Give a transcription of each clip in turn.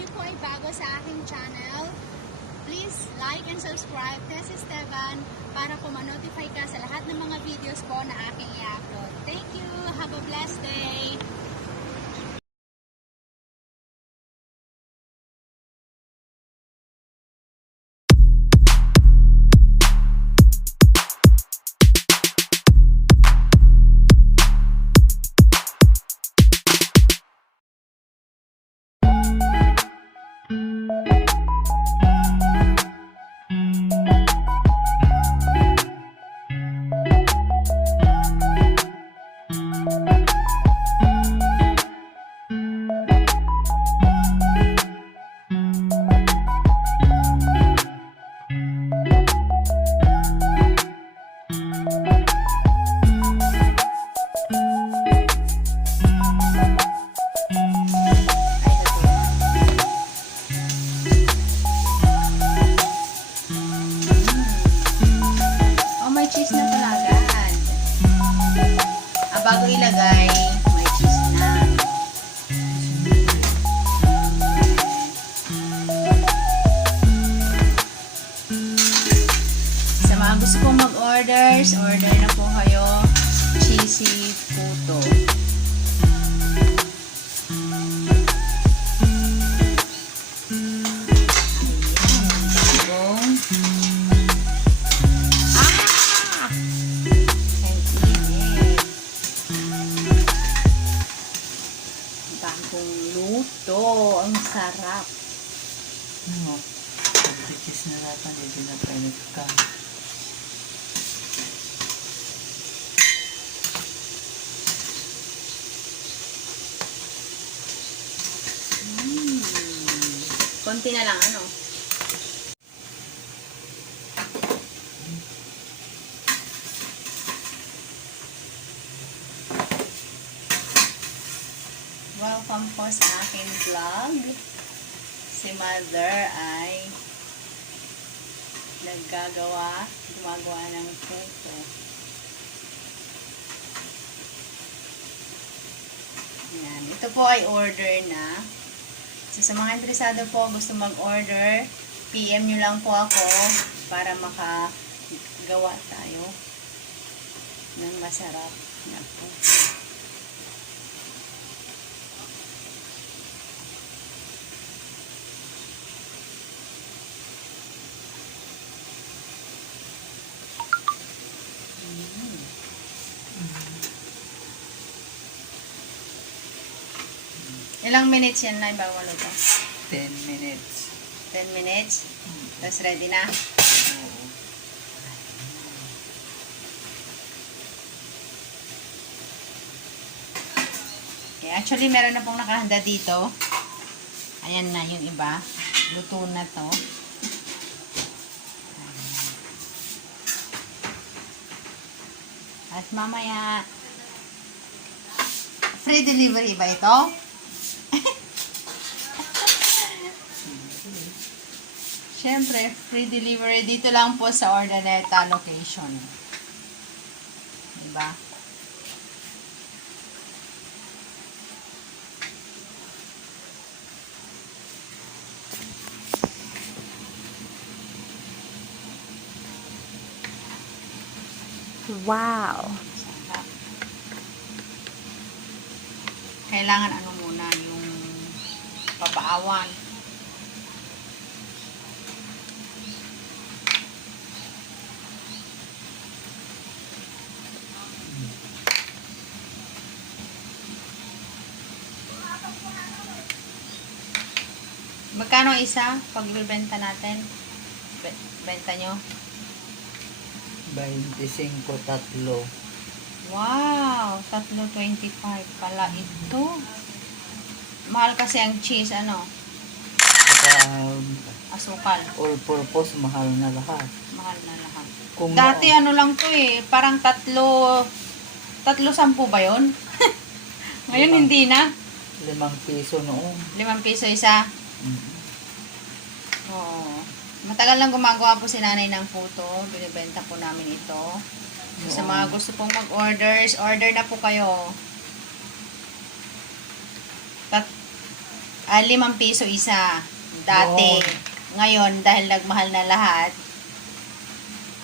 kayo po ay bago sa aking channel, please like and subscribe Tess Esteban para po ma-notify ka sa lahat ng mga videos po na aking i-upload. Thank you! Have a blessed day! Cheese na pala agad. Bago ilagay, may cheese na. Sa mga gusto pong mag-orders, order na po kayo. Cheesy puto. Luto. Ang sarap. Ano? Pag-cheese na natin, hindi na pinit ka. Konti na lang, ano? Welcome po sa aking vlog. Si Mother ay gumagawa ng puto. Yan. Ito po ay order na. So, sa mga interesado po, gusto mag-order, PM nyo lang po ako para makagawa tayo ng masarap na puto. Ilang minutes yan na bago maluto? 10 minutes. 10 minutes? Tapos ready na? Oo. Okay, actually, meron na pong nakahanda dito. Ayan na yung iba. Luto na to. At mamaya, free delivery ba ito? Siyempre, free delivery dito lang po sa Ordaneta location. Diba? Wow! Kailangan ano muna, yung papaawan. Magkano isa pag ibibenta natin? Benta nyo? 25 tatlo. Wow! 3.25 pala ito. Mahal kasi ang cheese, ano? Saka Asukal. all purpose, mahal na lahat. Mahal na lahat. Kung Dati ano lang to eh. Parang 3.10 ba yun? Ngayon hindi na. 5 piso noon. 5 piso isa. Oo. Matagal lang gumagawa po si nanay ng puto. Binibenta po namin ito. Sa mga gusto pong mag-orders, order na po kayo. 5 piso isa. Dati. Oo. Ngayon, dahil nagmahal na lahat,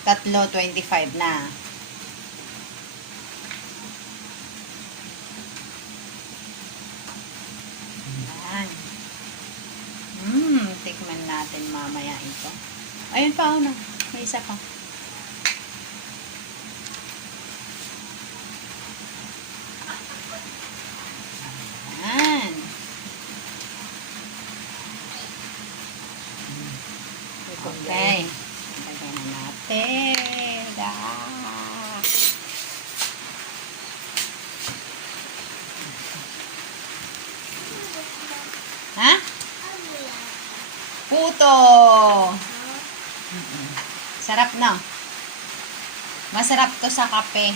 3.25 na. Yan. Tikman natin mamaya ito. Ayun pa, ano. May isa pa. Yan. Okay. Lagyan na natin. Ha? Puto. Sarap na. Masarap to sa kape.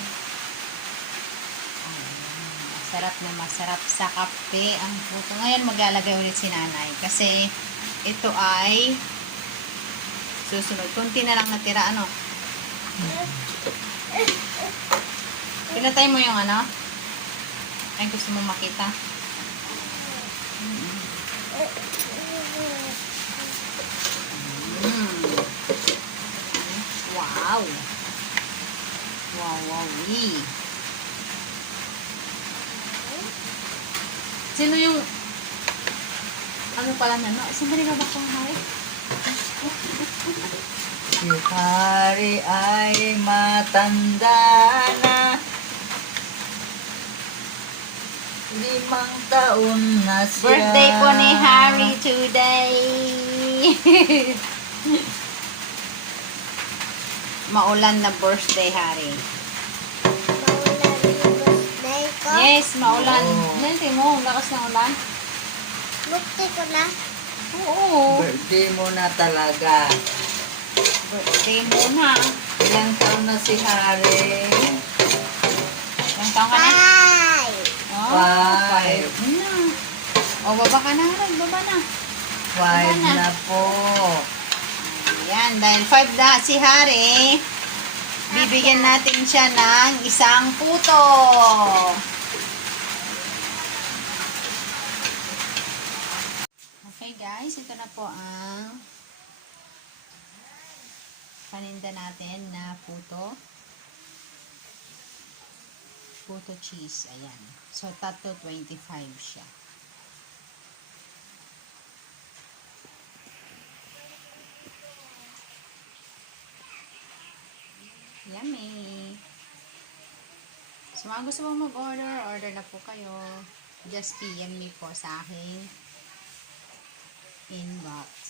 Masarap sa kape ang puto. Ngayon maglalagay ulit si nanay kasi ito ay susunod. Kunti na lang natira, ano? Pinatay mo yung ano? Ay, gusto mo makita? Wow! Wow! Sino yung ano pala na, no? Sandali ka ba kung hari? Si Hari ay matanda na. 5 taon na siya. Birthday po ni Harry today. Maulan na birthday, Harry. Maulan yung birthday ko. Yes, maulan. Oo. Nante mo, ang lakas ng ulan. Birthday ko na. Oo. Birthday mo na talaga. Birthday mo na. Ilang taon na si Hari? Ilang taon ka na? Bye! Oh, 5. 5 na. O, baba ka na, Harry. Baba na. 5 na po. Ayan, dahil 5 na si Harry, bibigyan natin siya ng isang puto. Okay guys, ito na po ang paninda natin na puto. Puto cheese, ayan. So, 3.25 siya. Yummy! So, mga gusto mong mag-order, order na po kayo. Just PM me po sa aking inbox.